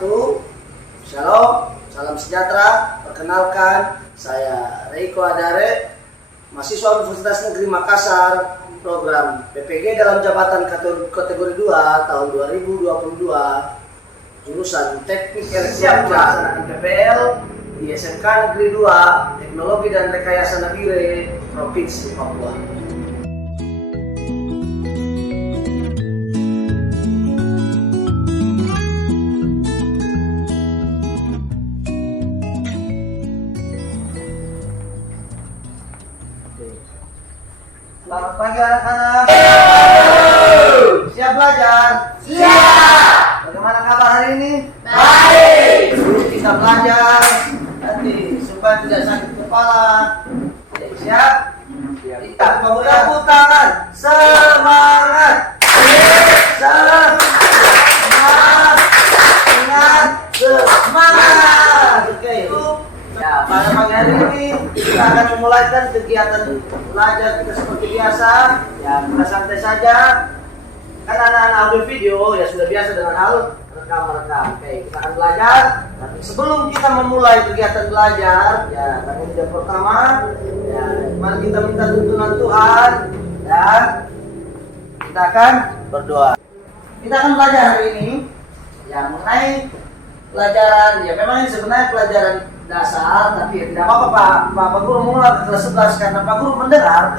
wabarakatuh. Shalom, salam sejahtera. Perkenalkan, saya Reiko Adare, mahasiswa Universitas Negeri Makassar, program PPG dalam jabatan kategori 2 tahun 2022, jurusan Teknik Elektrik Pelaksanaan PPL di SMK Negeri 2, Teknologi dan Rekayasa Nabire, Provinsi Papua. Selamat pagi anak-anak. Siap belajar? Siap. Bagaimana kabar hari ini? Baik. Dulu kita belajar nanti supaya tidak sakit kepala. Oke, siap? Kita tepuk tangan. Semangat. Semangat. Semangat. Oke. Ya, pada pagi hari ini kita akan memulaikan kegiatan belajar kita seperti biasa. Ya, kita santai saja. Kan anak-anak audio video ya sudah biasa dengan hal rekam. Oke, kita akan belajar. Tapi sebelum kita memulai kegiatan belajar, ya tanggung jawab pertama, ya mari kita minta tuntunan Tuhan dan kita akan berdoa. Kita akan belajar hari ini ya mengenai pelajaran, ya memang ini sebenarnya pelajaran dasar, tapi ya tidak apa-apa Pak Guru mulai ke kelas 11 karena Pak Guru mendengar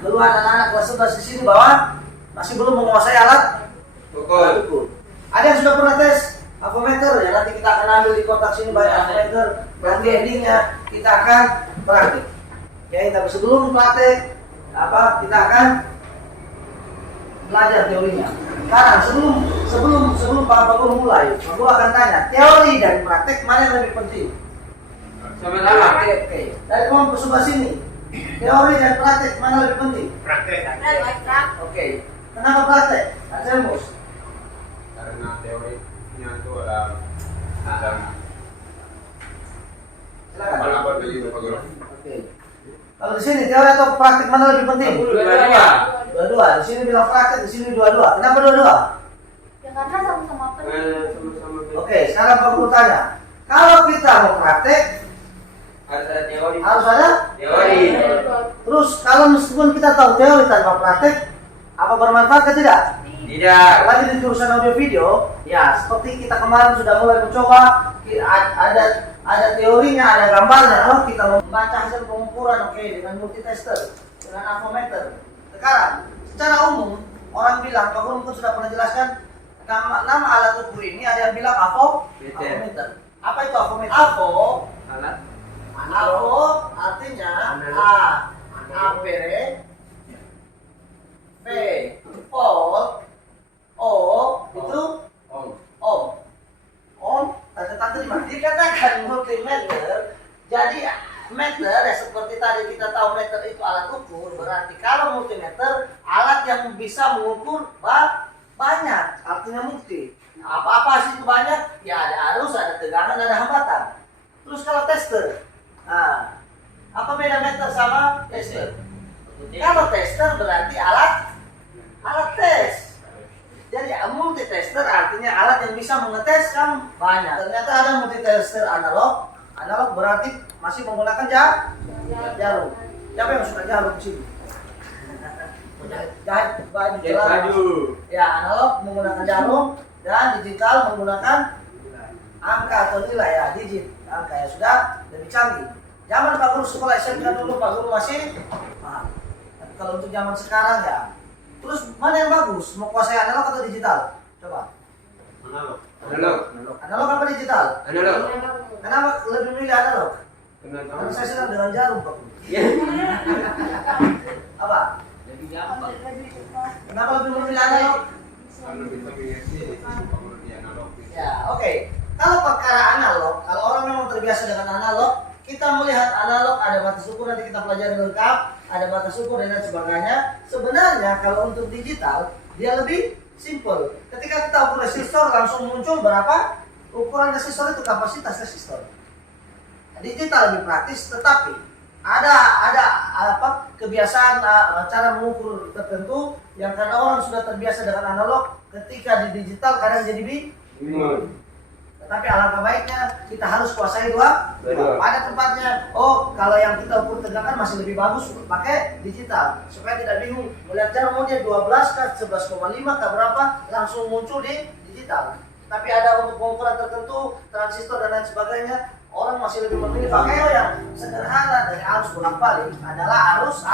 keluhan anak-anak kelas 11 di sini bahwa masih belum menguasai alat ukur. Ada yang sudah pernah tes avometer, ya nanti kita akan ambil di kotak sini banyak avometer, nanti endingnya kita akan praktik. Oke, tapi sebelum praktik kita akan belajar teorinya. Sekarang sebelum Pak Guru mulai, Pak Guru akan tanya teori dan praktek mana yang lebih penting? Sama-sama. Oke. Dari kelompok sebelah sini, teori dan praktek mana lebih penting? Praktek. Oke. Kenapa praktek? Azemus. Karena teorinya itu ada Silakan. apa begitu Pak Guru? Oke. Kalau di sini teori atau praktek mana lebih penting? Dua-dua. Dua-dua. Di sini bilang praktek, di sini dua-dua. Kenapa dua-dua? Ya karena sama-sama penting. Sama-sama. Oke, sekarang Pak Guru tanya. Kalau kita mau praktek, Harus ada teori. harus ada? Teori. Terus kalau meskipun kita tahu teori tanpa praktek, apa bermanfaat atau tidak? Tidak. Lagi di jurusan audio video, ya seperti kita kemarin sudah mulai mencoba, ada teorinya, ada gambarnya. Kalau kita membaca hasil pengukuran, oke, dengan multitester, dengan avometer. Sekarang, secara umum orang bilang, Pak Guru mungkin sudah pernah jelaskan nama alat ukur ini. Ada yang bilang avometer. Apa itu avometer? Alat. Avo artinya ampere, V volt, O itu ohm. Tante dikatakan multimeter. Jadi meter ya seperti tadi kita tahu meter itu alat ukur, berarti kalau multimeter alat yang bisa mengukur banyak, artinya multi. Apa sih itu banyak? Ya ada arus, ada tegangan, ada hambatan. Terus kalau tester, nah, apa beda meter sama tester? Kalau tester berarti alat tes. Jadi multi tester artinya alat yang bisa mengetes kan banyak. Ternyata ada multi tester analog. Analog berarti masih menggunakan jarum. Siapa yang suka jarum di sini? Jahit baju. Ya, analog menggunakan jarum dan digital menggunakan angka atau nilai ya, digit. Angka ya sudah lebih canggih. Zaman Pak Guru sekolah SMK dulu Pak Guru masih paham. Tapi kalau untuk zaman sekarang ya. Terus mana yang bagus? Mau kuasai analog atau digital? Coba. Analog apa digital? Analog. Kenapa lebih milih analog? Karena saya senang dengan jarum Pak Guru. Apa? Lebih gampang. Kenapa lebih memilih analog? Karena bisa mengerti Pak Guru di analog. Ya, oke. Kalau perkara analog, kalau orang memang terbiasa dengan analog, kita melihat analog ada batas ukur, nanti kita pelajari lengkap, ada batas ukur dan lain sebagainya. Sebenarnya kalau untuk digital, dia lebih simple. Ketika kita ukur resistor, langsung muncul berapa ukuran resistor itu, kapasitas resistor. Digital lebih praktis, tetapi ada kebiasaan cara mengukur tertentu yang karena orang sudah terbiasa dengan analog, ketika di digital kadang jadi Tetapi alangkah baiknya kita harus kuasai dua. Pada tempatnya, kalau yang kita ukur tegangan masih lebih bagus pakai digital supaya tidak bingung melihat jarum dia 12 kah 11,5 kah berapa langsung muncul di digital. Tapi ada untuk pengukuran tertentu transistor dan lain sebagainya, orang masih lebih memilih pakai yang sederhana dari arus bolak-balik adalah arus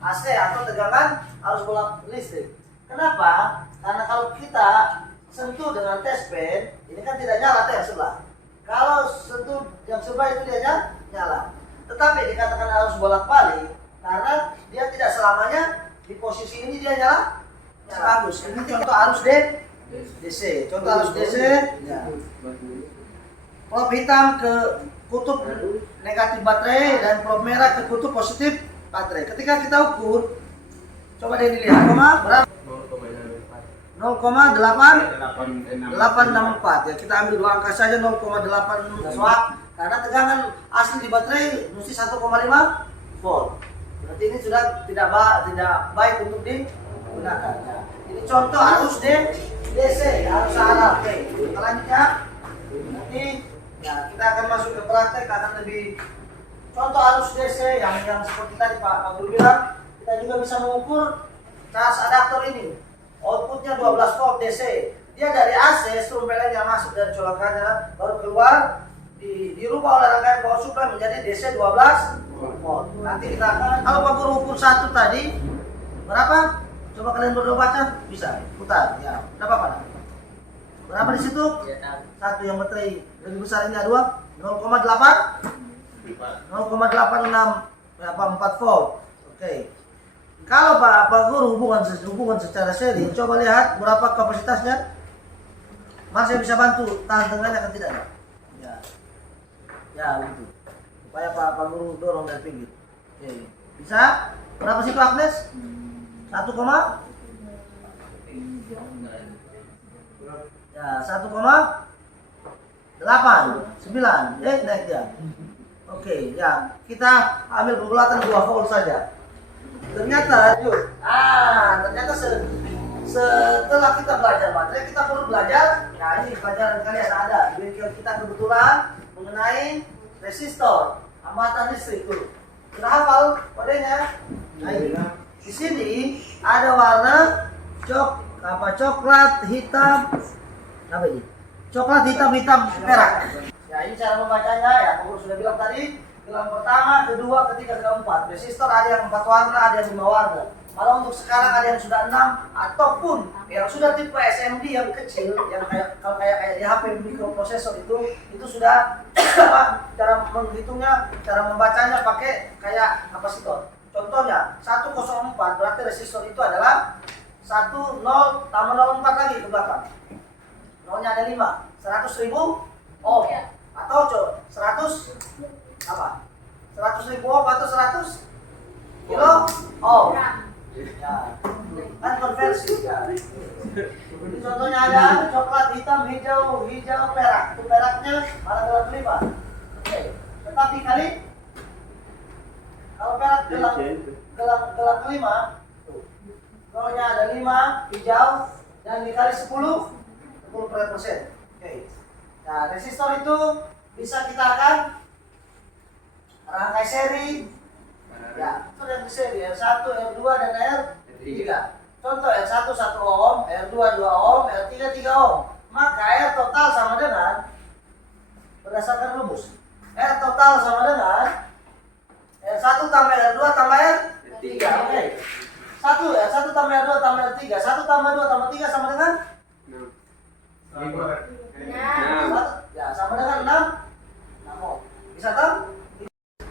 AC atau tegangan arus bolak listrik. Kenapa? Karena kalau kita sentuh dengan test pen, ini kan tidak nyala yang sebelah. Kalau sentuh yang sebelah itu dia nyala. Tetapi dikatakan arus bolak-balik karena dia tidak selamanya di posisi ini dia nyala. Bagus. Ini contoh arus DC. Contoh arus DC. Ya. Prob hitam ke kutub negatif baterai dan prob merah ke kutub positif baterai. Ketika kita ukur, coba deh dilihat, berapa? 0,864 ya, kita ambil dua angka saja 0,8 watt karena tegangan asli di baterai mesti 1,5 volt. Berarti ini sudah tidak baik untuk digunakan. Ya. Ini contoh arus DC, arus arah. Oke, selanjutnya nanti ya kita akan masuk ke praktek akan lebih contoh arus DC yang seperti tadi Pak Guru bilang, kita juga bisa mengukur charge adaptor ini. Outputnya 12 volt DC. Dia dari AC, strum PLN yang masuk dari colokannya baru keluar dirubah oleh rangkaian power supply menjadi DC 12 volt. Nanti kita akan, kalau Pak Guru ukur satu tadi berapa? Coba kalian berdua baca, bisa putar. Ya, berapa Pak? Berapa di situ? Satu yang baterai lebih besar ini dua 0,8 0,86 volt. Oke. Kalau Pak Guru hubungan secara seri, coba lihat berapa kapasitasnya. Mas saya bisa bantu tahan tengahnya kan tidak? Ya begitu. Supaya Pak Guru dorong dari pinggir. Oke. Bisa? Berapa situ Agnes? 1, ya 1,89 naik dia. Oke, ya kita ambil bulatan 2 volt saja. Ternyata setelah kita belajar baterai, kita perlu belajar. Nah ini pelajaran kalian ada di bengkel kita kebetulan mengenai resistor hambatan listrik tuh. Sudah hafal kodenya? Nah ini. Di sini ada warna coklat hitam, apa ini? Coklat hitam merah. Ya ini cara membacanya ya. Aku sudah bilang tadi. Gelang pertama, kedua, ketiga, keempat. Resistor ada yang 4 warna, ada yang 5 warna. Kalau untuk sekarang ada yang sudah 6 ataupun yang sudah tipe SMD yang kecil, yang kayak di HP mikroprosesor itu sudah cara menghitungnya, cara membacanya pakai kayak kapasitor. Contohnya 104 berarti resistor itu adalah 10 tambah 04 lagi ke belakang. Nolnya ada 5, 100.000 ohm atau 100 apa? 100.000 ohm atau 100 kilo ohm. Ya. Kan konversi ya. Ini contohnya ada coklat hitam, hijau, perak. Itu peraknya mana gelang 5. Oke. Tetapi kali kalau perak gelang 5, nolnya ada 5, hijau dan dikali 10%. Oke. Nah, resistor itu bisa kita akan rangkai seri, ya, itu yang seri R1, R2 dan R3. Contoh R1 1 ohm, R2 2 ohm, R3 3 ohm. Maka R total sama dengan berdasarkan rumus. R total sama dengan R1 tambah R2 tambah R3. Oke. 1 tambah R2 tambah R3, 1 tambah 2 tambah 3 sama dengan 6. Ya, sama dengan 6 ohm. Bisa tahu?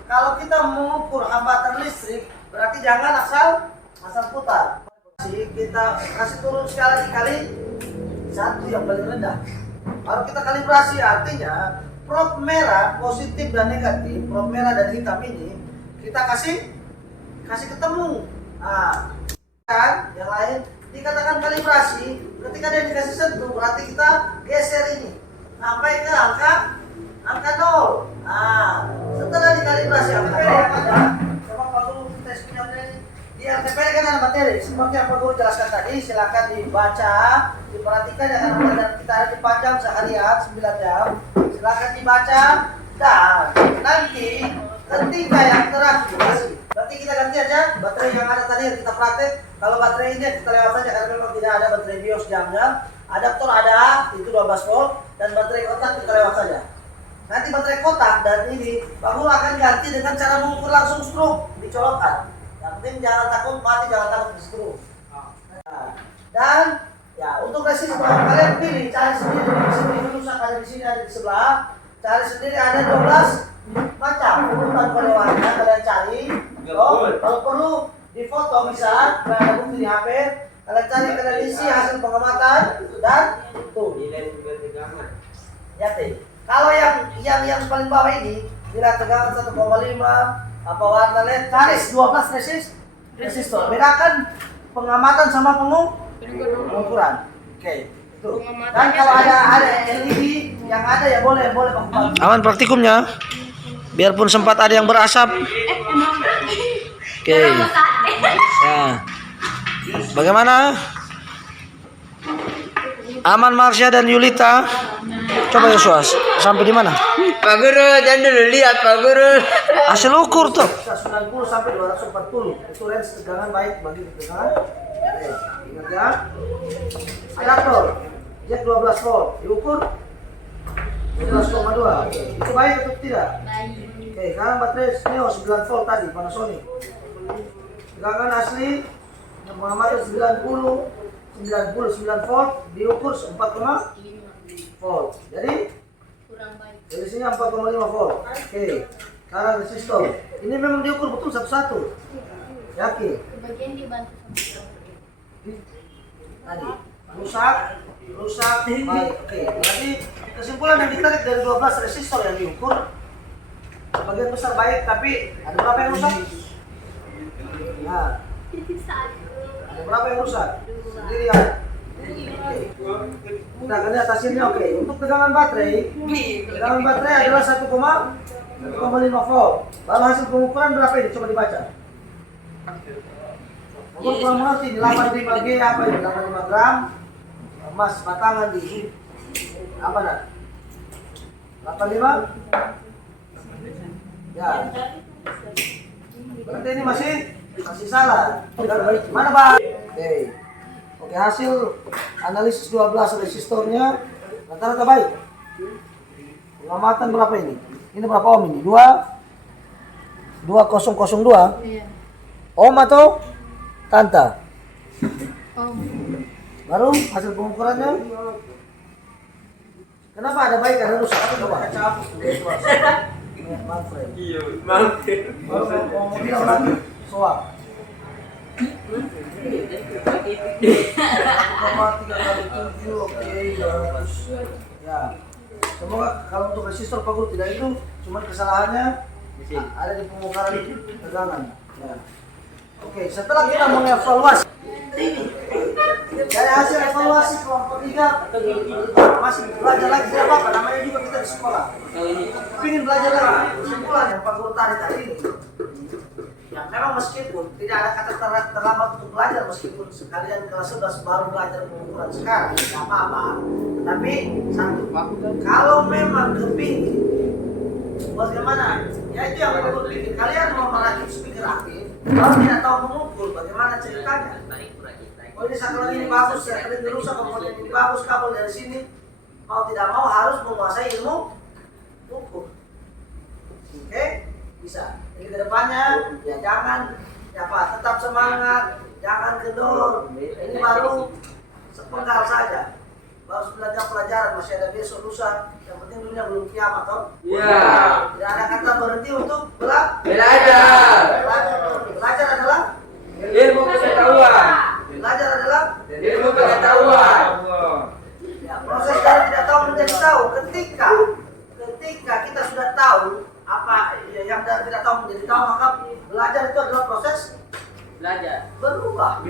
Kalau kita mengukur hambatan listrik, berarti jangan asal putar. Kita kasih turun sekali kali 1 yang paling rendah. Baru kita kalibrasi, artinya prob merah positif dan negatif, prob merah dan hitam ini kita kasih ketemu. Nah, kan yang lain dikatakan kalibrasi. Ketika dia dikasih sentuh, berarti kita geser ini sampai ke angka 0. Nah, setelah dikalibrasi LTP ada, coba kalau tes punya ini di LTP kan ada materi seperti yang Pak Guru jelaskan tadi, silakan dibaca, diperhatikan ya karena pelajaran kita ada dipanjang seharian 9 jam. Silakan dibaca dan nanti ketika yang terakhir, berarti kita ganti aja baterai yang ada tadi yang kita praktek. Kalau baterai ini kita lewat saja karena memang tidak ada baterai BIOS jamnya. Adaptor ada, itu 12 volt dan baterai kotak kita lewat saja. Nanti baterai kotak dan ini Pak Guru akan ganti dengan cara mengukur langsung stroke, dicolokkan. Yang penting jangan takut mati, jangan takut di stroke. Nah, dan ya untuk resistor kalian pilih, cari sendiri di sini rusak ada di sini, ada di sebelah. Cari sendiri ada 12 macam urutan perewannya kalian cari. Oh, kalau perlu di foto bisa, kalau ada bukti di HP, kalian cari, kalian isi hasil pengamatan dan tuh. Ya teh. Kalau yang paling bawah ini bila tegangan 1,5 apa warna LED garis 12 resistor. Bedakan pengamatan sama pengukuran. Oke, itu. Dan kalau ada LED yang ada ya boleh Pak. Aman praktikumnya. Biarpun sempat ada yang berasap. Oke. Ya. Bagaimana? Aman Marsha dan Yulita. Coba ya Suas, sampai di mana? Pak Guru, jangan dulu lihat Pak Guru. Hasil ukur tuh. 90 sampai 240. Itu range tegangan baik bagi tegangan. Ingat ya. Adaptor jack 12 volt diukur 12,2. Itu baik atau tidak? Baik. Oke, sekarang baterai Neo 9 volt tadi Panasonic. Tegangan asli yang mengamati 99 volt diukur 4,5 volt. Jadi Kurang baik. dari sini 4,5 volt. Oke. Sekarang resistor. Ini memang diukur betul satu-satu. Yakin? Kebagian dibantu sama Tadi rusak baik. Oke. Berarti kesimpulan yang ditarik dari 12 resistor yang diukur bagian besar baik, tapi ada berapa yang rusak? Nah, ada berapa yang rusak? Sendiri ya. Nah, ini atasinnya oke. Untuk tegangan baterai adalah 1,5 volt. Lalu hasil pengukuran berapa ini? Coba dibaca. Untuk kurang mengerti, ini 85G apa ini? 85 gram emas batangan di apa dah? 85? Ya. Berarti ini masih salah. Mana Bang? Oke, hasil analisis 12 resistornya rata-rata baik. Pengamatan berapa ini? Ini berapa ohm ini? 2002 Iya. ohm atau tanta? Oh. Baru hasil pengukurannya. Kenapa ada baik ada rusak? Coba cabut. Manfred. Iya, Manfred. Baru mau bilang lagi soal. 3,7 oke ya. Semoga kalau untuk resistor Pak Guru tidak itu, cuma kesalahannya ada di pengukuran tegangan. Ya. Oke, setelah kita mengevaluasi dari hasil evaluasi kelompok 3 masih belajar lagi tidak apa-apa, namanya juga kita di sekolah. Ingin belajar lagi. Kesimpulan yang Pak Guru tarik tadi ini, yang memang meskipun tidak ada kata terlambat untuk belajar, meskipun sekalian kelas 11 baru belajar pengukuran sekarang, tidak apa-apa. Tapi satu, kalau memang kepingin bagaimana, ya itu yang Pak Guru pikir. Kalian mau merakit speaker aktif, kalau tidak tahu mengukur bagaimana ceritanya. Oh ini saklar ini bagus, ya tadi rusak, komponen ini bagus, kabel dari sini. Mau tidak mau harus menguasai ilmu ukur. Oke, bisa. Jadi kedepannya ya jangan ya Pak, tetap semangat, jangan kendor. Ini baru sepenggal saja, baru 9 jam pelajaran, masih ada besok lusa. Yang penting dunia belum kiamat toh. Iya. Tidak ada kata berhenti untuk belajar. Belajar adalah Ilmu pengetahuan. belajar adalah Ilmu pengetahuan. ya, proses dari tidak tahu menjadi tahu. Ketika kita sudah tahu apa yang dari tidak tahu menjadi tahu, maka belajar itu adalah proses Belajar. berubah.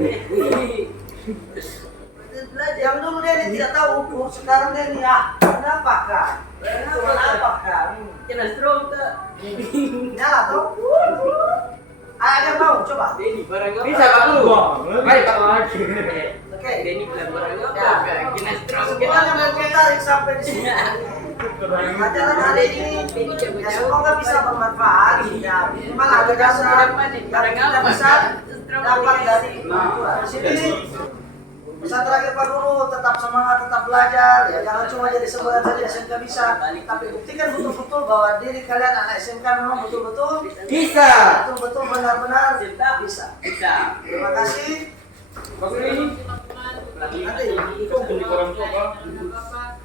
Yang dulu dia ini tidak tahu ukur, sekarang dia ini kenapa kah? Kenapa kah? Kena stroke tak? Nyala tuh. Ada mau? coba. Barang apa? Bisa Pak Guru. Baik Pak Guru. Oke. Denny bilang barang apa? Ya. Kita terus Semuanya mau tarik sampai di sini. Ajaran hari ini ya semoga bisa bermanfaat. Ya, minimal ada dasar yang kita bisa dapat dari di sini. Pesan terakhir Pak Guru, tetap semangat, tetap belajar. Ya, jangan cuma jadi sebulan saja SMK bisa, tapi buktikan betul-betul bahwa diri kalian anak SMK memang betul-betul Bisa. betul-betul benar-benar bisa. Bisa. Terima kasih. Pak Guru ini. Nanti. Kok beli orang tua Pak? Terima kasih.